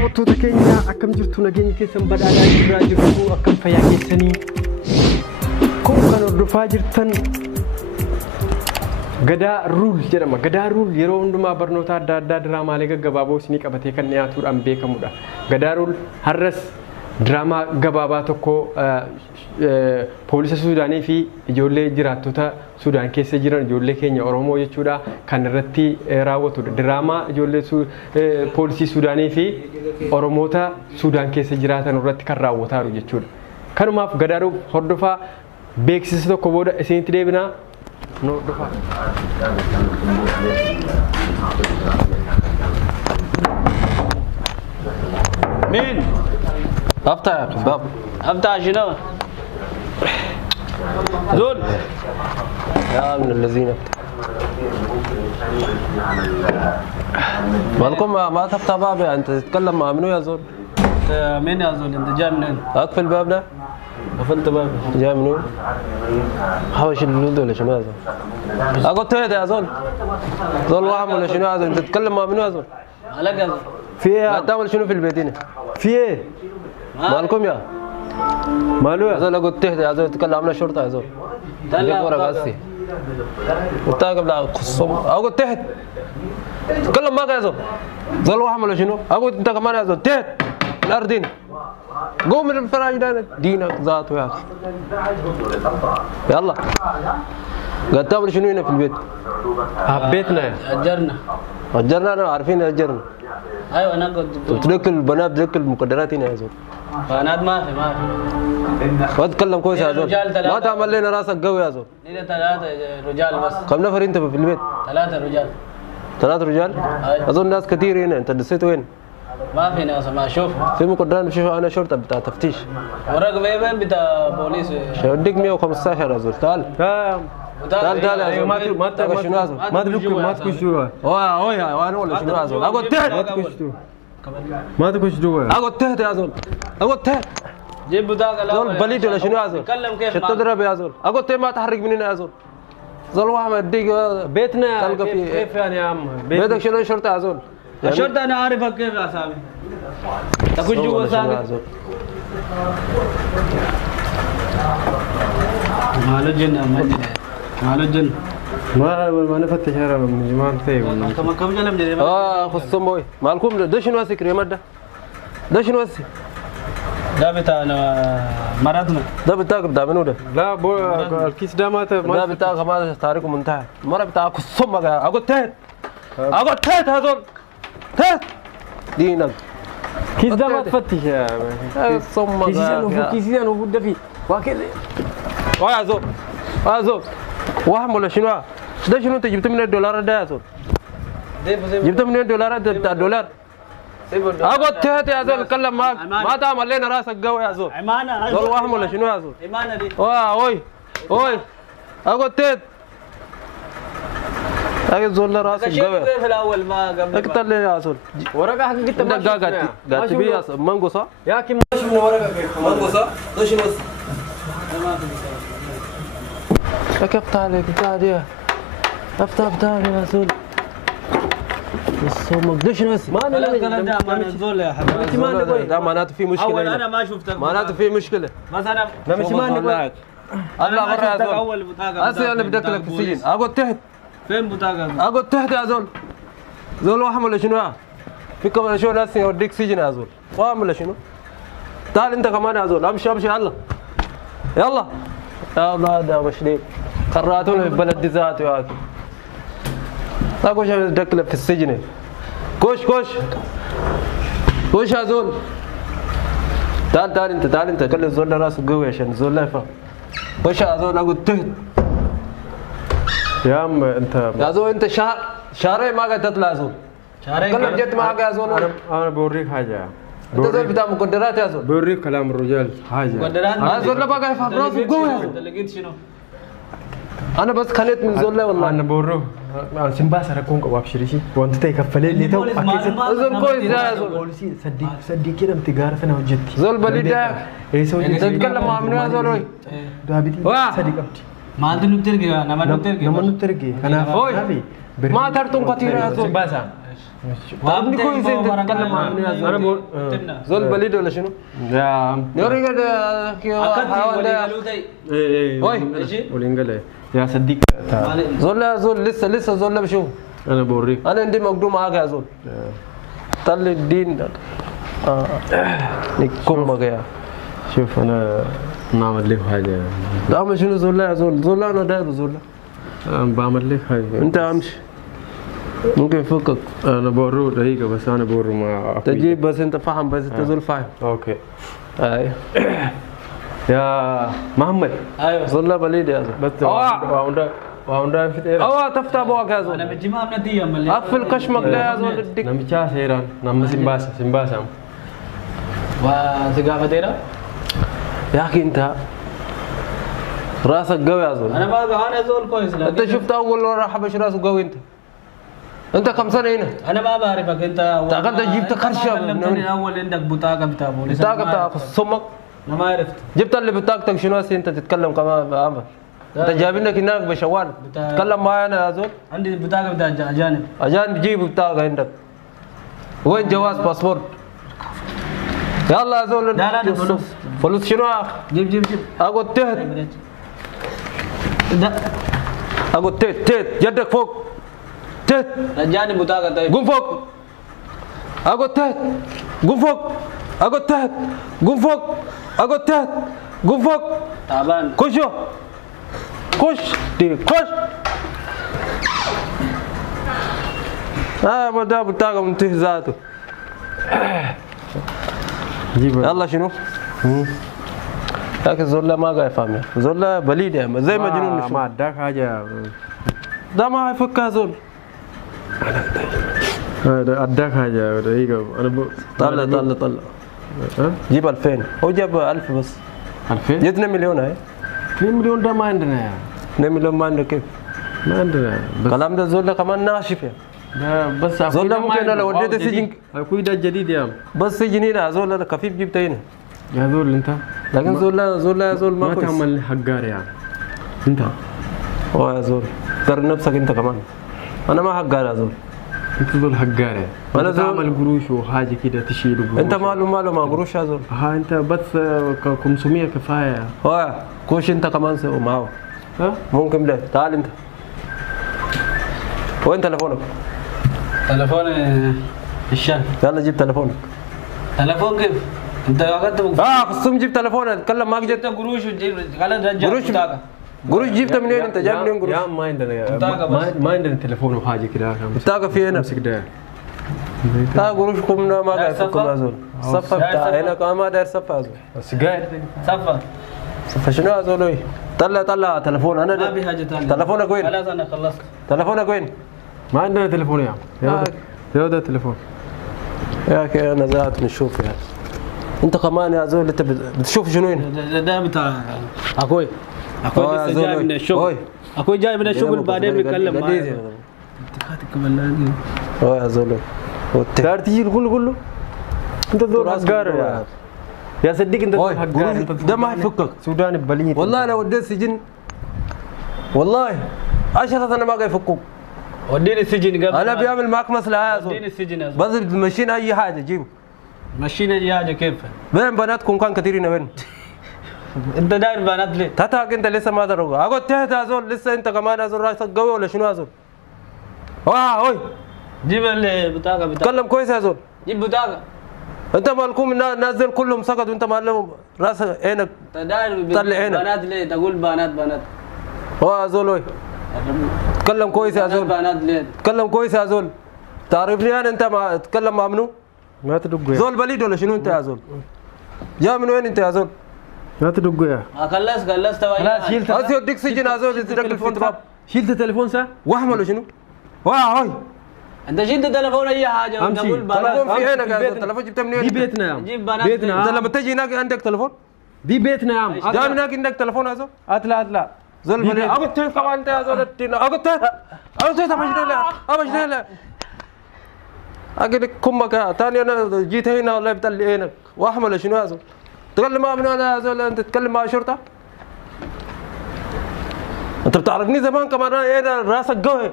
daawwattoota keenya akkam jirtu nageenya keessan badhaadhaa jiraa jirtu akkam fayyaa keessanii kun kan hordofaa jirtan Gadaa Rule jedhama. Gadaa Rule yeroo hundumaa barnoota adda addaa diraamaalee gaggabaaboo isinii qabatee kan dhiyaatuudhaan beekamudha. Gadaa Rule har'as diraamaa gabaabaa tokko poolisa Suudaanii fi ijoollee jiraattota Suudaan keessa jiran ijoollee keenya Oromoo jechuudha kan irratti raawwatudha. Diraamaa ijoollee poolisii Suudaanii fi Oromoota Suudaan keessa jiraatan irratti kan raawwataru jechuudha. Kanumaaf Gadaa Rule hordofaa beeksisa tokko booda isinitti deebinaa. No, مين؟ افتح يا شباب افتح شنو؟ زول يا من الذين مالكم ما تفتح باب انت تتكلم مع منو يا زول؟ مين يا زول؟ انت جاي منين؟ اقفل الباب ده قفلت باب جاي منو؟ حوش اللولد ولا شنو يا زول؟ اقول تهدى يا زول زول واحد ولا شنو يا زول؟ انت تتكلم مع منو يا زول؟ مالك يا زول؟ في ايه؟ تعمل شنو في البيت هنا؟ في ايه؟ مالكم يا؟ مالو يا يا زول اقول تهدى يا زول تتكلم عن الشرطه يا زول طلع ورا قاسي انت قبل قصم اقول تهد تتكلم معك يا زول زول واحد ولا شنو؟ اقول انت كمان يا زول تهد الارضين قوم من الفراش ده دينك ذاته يا اخي يلا قاعد تعمل شنو هنا في البيت؟ بيتنا اجرنا اجرنا انا عارفين اجرنا ايوه انا كنت تدرك البنات تدرك المقدرات هنا يا زول بنات ما في ما تتكلم كويس يا زول ما تعمل لنا راسك قوي يا زول لينا ثلاثة رجال بس كم نفر انت في البيت؟ ثلاثة رجال ثلاث رجال؟ أيوة. اظن ناس كثير هنا انت دسيت وين؟ ما في ناس ما اشوف في مقدرات شوف انا شرطه بتاع تفتيش ورق وين بتاع بوليس شوديك 115 يا زول تعال تعال تعال يا زول ما تخش جوا اوه انا ولا شنو يا زول اقول تهت ما تخش جوا اقول تهت يا زول اقول تهت جيب بطاقة لا زول بليد ولا شنو يا زول تكلم كيف شو تضرب يا زول اقول تهت ما تحرك من هنا يا زول زول واحد ما يديك بيتنا تلقى فيه كيف يعني يا عم بيتك شنو شرطه يا زول الشرطة انا عارفها كيف يا سامي تخش جوا ساكت ماله جن ماله جن ما نفتش هذا من زمان طيب كم جلم جري خصهم بوي مالكم ده شنو اسك ريمات ده شنو اسك ده بتاع مراتنا ده بتاعك بتاع منو ده لا الكيس ده ما ده بتاعك ما تاريخه منتهى المره بتاعك خصهم بقى اقول تهت اقول تهت هذول تهت دينك كيس ده ما تفتش يا خصهم كيس ده المفروض ده فيه واكل يا زول يا زول وهم ولا شنو ده شنو انت جبت من الدولار ده يا زول جبت من الدولار بتاع الدولار اقعد تهت يا زول اتكلم معك ما تعمل لنا راسك قوي يا زول عمانة زول وهم ولا شنو يا زول عمانة دي اوي اقعد تهت اقعد زول راسك قوي في الاول ما قبل اكتر لي يا زول ورقه حق انت ما قاعد تبي مانجو صح يا اخي ما شفنا ورقه مانجو صح ده شنو لك افتح عليك بتاع دي افتح بتاع يا زول الصومك ده شنو اسمه؟ ما انا زول يا حبيبي ده معناته في مشكله اول هنا. انا ما شفتك معناته في مشكله بس انا مش ماني اطلع برا يا زول اول بطاقه هسه انا بدي اكلك في السجن اقعد تحت فين بطاقه اقعد تحت يا زول زول واحد ولا شنو في كمان شو ناس يوديك سجن يا زول واحد ولا شنو تعال انت كمان يا زول امشي امشي يلا يلا يا الله ده مشلي قراتون في البلد دي ذاته يا اخي لا كوش بدك في السجن كوش يا زول تعال انت كل الزول ده راسه قوي عشان الزول لا يفهم كوش يا زول اقول تهت يا عم انت يا زول انت شهرين ما قاعد تطلع يا زول شهرين كلم جد معك يا زول انا بوريك حاجه انت زول بتاع مقدرات يا زول بوريك كلام الرجال حاجه يا زول لا بقى يفهم راسه قوي انت لقيت شنو؟ انا بس خليت من زول لا والله انا بورو سمباس ركون قواب شريشي وانت تكفلي لي تو زول كويس يا زول بوليسي صدق كده بتعرف انا وجدتي زول بليد ده ايه سوي انت تتكلم مع منو يا زول وي دابتي صدق ما انت نبترجع انا ما نبترجع لما نترجي انا ما ترتم كثير يا زول سمباسا ابني كويس انت تتكلم مع ابني يا انا زول بقول زول بليد ولا شنو؟ يا عم يوري كده ايه وي. ولينجلا يا صديق تعال زول لسه زول بشوف انا بوريك انا عندي مقدوم معاك يا زول طلع الدين ده نكم يا شوف انا ما اعمل لك حاجه لا ما شنو زول يا زول انا داير زول انا بعمل لك حاجه انت امشي ممكن فكك انا بورو دقيقه بس انا بورو مع أخوي. تجيب بس انت فاهم بس انت زول فاهم اوكي اي يا محمد ايوه زول بليد يا زول بس واوندا في تيرا تفتح بوك يا زول انا بجمع من دي يا اقفل كشمك ده يا زول الدك نمشي سيران نم سمباسا وثقافه ديرا يا اخي انت راسك قوي يا زول انا ما انا زول كويس انت شفت اول مره حبش راسه قوي انت كم سنه هنا؟ انا ما بعرفك انت انت جبت خرشه كلمتني اول عندك بطاقه بتاع بوليس بطاقه بتاع سمك انا ما عرفت جبت اللي بطاقتك شنو هسه انت تتكلم كمان بامر انت جايبينك هناك بشوال تتكلم معي انا يا زول عندي بطاقه بتاع اجانب عشان تجيب بطاقه عندك وين جواز باسبورت يلا يا زول لا فلوس فلوس شنو جيب اقول تهت لا اقول تهت يدك فوق تهت اجانب بطاقه طيب قوم فوق اقول تهت قوم فوق اقول تهت قوم فوق اقول تهت قوم فوق تعبان خشوا خش خش ما ده بطاقه منتهي ذاته يلا شنو؟ لكن زولا ما قاعد يفهم زولا بليد يا زي مجنون ما اداك حاجه ده ما يفك زول اداك حاجه دقيقه انا طلع جيب 2000 هو جاب 1000 بس 2000 جبت 2 مليون هاي 2 مليون ده ما عندنا يا 2 مليون ما عندك كيف؟ ما عندنا بس كلام ده زول كمان ناشف يا بس زول ده ممكن لو وديته سجن اخوي ده جديد يا عم بس سجن هنا زول انا كفيف جبت هنا يا زول انت لكن زول ما ما كويس تعمل لي حقار يا عم انت يا زول ترى نفسك انت كمان انا ما حقار يا زول انت زول حقار يا انا زول تعمل قروش وحاجه كده تشيل قروش انت ماله ما قروش يا زول ها انت بس 500 كفايه كوش انت كمان سوي معاه ها ممكن ده تعال انت وين تليفونك؟ تليفون الشان يلا جيب تليفونك تليفون كيف؟ انت قعدت خصهم جيب تليفونك اتكلم معك جبت قروش خلاص رجع قروش بطاقه قروش جبتها منين انت جايب منين قروش؟ يا ما عندنا بطاقة بس. ما عندنا تليفون وحاجه كده بطاقه في هنا امسك ده قروش كم ما قاعد يفكوا يا زول صفة بتاع هنا ما داير صفة يا زول بس قاعد صفا صفة شنو يا زول طلع تليفون انا ما في حاجه ثانيه تليفونك وين؟ خلاص انا خلصت تليفونك وين؟ ما عندنا تليفون يا عم يا ده تليفون يا اخي انا ذات نشوف يا انت كمان يا زول انت بتشوف شنو هنا؟ ده بتاع اخوي لسه جاي من الشغل اخوي جاي من الشغل بعدين بيتكلم معايا يا زول دار تيجي قول له انت زول حقار يا صديق انت زول حقار ده ما يفكك سوداني بليد والله لو وديت سجن والله 10 سنة ما قاعد يفكوك وديني السجن قبل انا بيعمل معك مصلحة يا زول وديني السجن يا زول بس بتمشينا اي حاجة جيبه مشينا دي حاجه كيف؟ بين بناتكم كان كثيرين وين؟ انت داير بنات ليه؟ تاتاك انت لسه ما تروح اقعد تحت يا زول لسه انت كمان يا زول راسك قوي ولا شنو يا زول؟ اوي جيب البطاقه بتاعك تكلم كويس يا زول جيب بطاقه انت مالكم الناس دول كلهم سكتوا وانت معلم راسك عينك انت داير طلع عينك. بنات ليه؟ تقول بنات يا زول اوي تكلم كويس يا زول بنات ليه؟ تكلم كويس يا زول تعرفني انا انت ما تتكلم مع منو؟ ما تدق يا زول بليد ولا شنو انت يا زول؟ جاي من وين انت يا زول؟ ما تدق يا خلصت خلاص شيلت هسه يوديك سجن يا زول تدق في التراب شيلت التليفون صح؟ وهم ولا شنو؟ هاي انت شلت تليفون اي حاجه امشي. تقول بنات تليفون في عينك يا بيتنا. زول تليفون جبته منين؟ دي بيتنا يا عم جيب بنات بيتنا انت لما تجي هناك عندك تليفون؟ دي بيتنا يا عم جاي من هناك عندك تليفون يا زول؟ اطلع زول بليد اقعد تحت كمان انت يا زول اقعد تحت ابشر لا اقول كمك ثاني انا جيت هنا والله بتلي عينك واحمل شنو يا زول؟ تكلم مع من انا يا زول انت تتكلم مع الشرطه؟ انت بتعرفني زمان كمان انا راسك قوي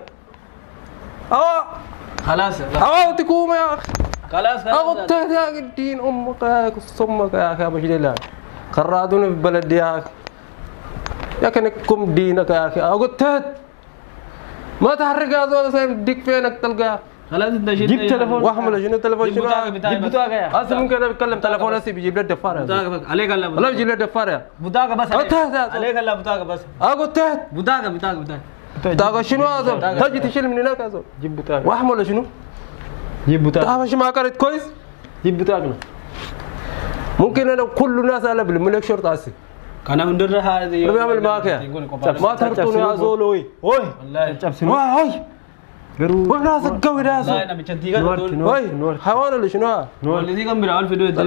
خلاص أو تقوم يا أخي خلاص أو تهدى الدين أمك يا أخي صمك يا أخي أبو شديلا خرادوني في بلد يا أخي يا كنكم دينك يا أخي أو تهد ما تحرك يا زول سايم ديك فينك تلقى خلاص انت جيب تلفون واحمل شنو تلفون شنو جيب بطاقة يا هسه ممكن انا بتكلم تلفون هسه بيجيب لي الدفاره بطاقة عليك الله والله بيجيب لي الدفاره بطاقة بس عليك الله بطاقة بس اقول تحت بطاقة بطاقه شنو هذا تجي تشيل من هناك هذا جيب بطاقة واحمل شنو جيب بطاقة تعرف شو ما كانت كويس جيب بطاقة ممكن انا كل الناس انا بالملك شرطه هسه انا من در هذه ما بيعمل معك يا ما تهرتوني يا زول وي والله وي قرو وناسك قوي ده لا انا بتشتيك وي حيوان ولا شنو والذي كان بيرعى في دوت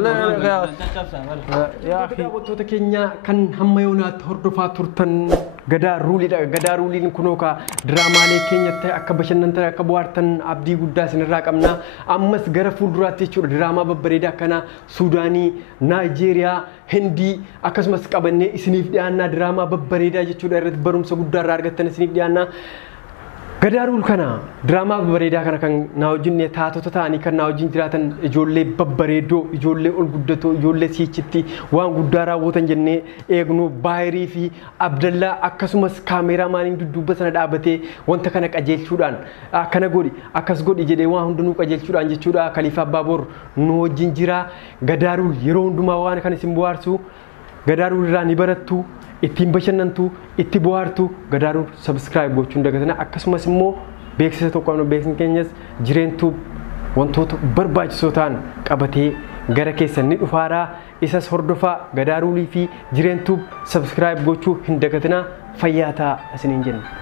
يا أخي وتوتا كينيا كان هم يونات هردفا تورتن غدا رولي كنوكا دراما لي كينيا تي akka bashannanta akka buartan abdii guddaa sinirraa qabna ammas gara fuulduraatti jechuudha diraama babbareedaa kana Suudaanii Naayijeeriyaa Hindii akkasumas qabannee isiniif dhiyaannaa diraama babbareedaa jechuudha irratti barumsa guddaa irraa argattan isiniif dhiyaannaa Gadaarul kana drama babbareedaa kana kan na wajjin taatota ta'anii kan na wajjin jiraatan ijoollee babbareedoo ijoollee ol guddatoo ijoollee siichitti waan guddaa raawwatan jennee eegnu Baayirii fi Abdallaa akkasumas kaameraamaaniin dudduuba sana dhaabatee wanta kana qajeelchuudhaan akkana godhi akkas godhi jedhee waan hundinuu qajeelchuudhaan jechuudha Khalifa Abaaboor nu wajjin jira Gadaarul yeroo hundumaa waan kan isin bohaarsu Gadaarul irraa ni barattu ittiin bashannantu itti bohaartu Gadaarul subscribe gochuun dagatana akkasumas immoo beeksisa tokko qabnu beeksisni keenyas jireentu wantoota barbaachisoo ta'an qabatee gara keessan ni dhufaara isas hordofaa Gadaarulii fi jireentu subscribe gochuu hin dagatana fayyaa ta'aa isiniin jenna